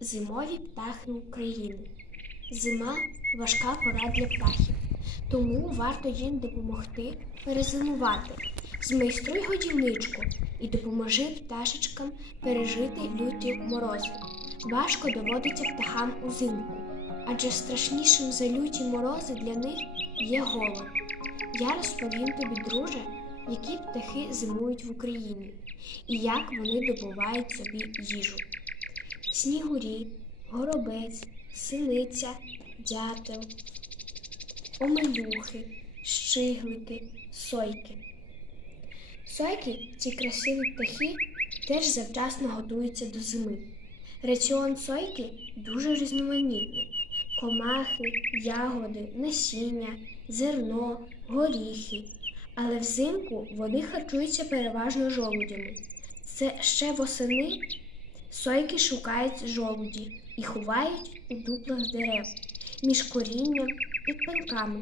Зимові птахи України. Зима важка пора для птахів, тому варто їм допомогти перезимувати. Змайструй годівничку і допоможи пташечкам пережити люті морози. Важко доводиться птахам узимку, адже страшнішим за люті морози для них є голод. Я розповім тобі, друже, які птахи зимують в Україні і як вони добувають собі їжу. Снігурі, горобець, синиця, дятел, омелюхи, щиглики, сойки. Сойки, ці красиві птахи, теж завчасно готуються до зими. Раціон сойки дуже різноманітний. Комахи, ягоди, насіння, зерно, горіхи. Але взимку вони харчуються переважно жолудями. Це ще восени Сойки шукають жолуді і ховають у дуплах дерев, між корінням під пеньками.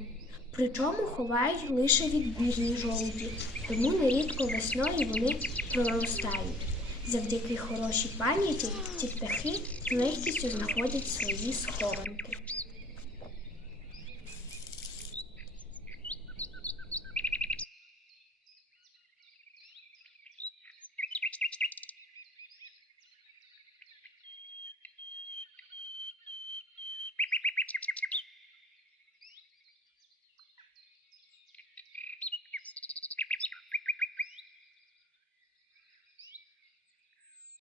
Причому ховають лише відбірні жолуді, тому нерідко весною вони проростають. Завдяки хорошій пам'яті ці птахи з легкістю знаходять свої схованки.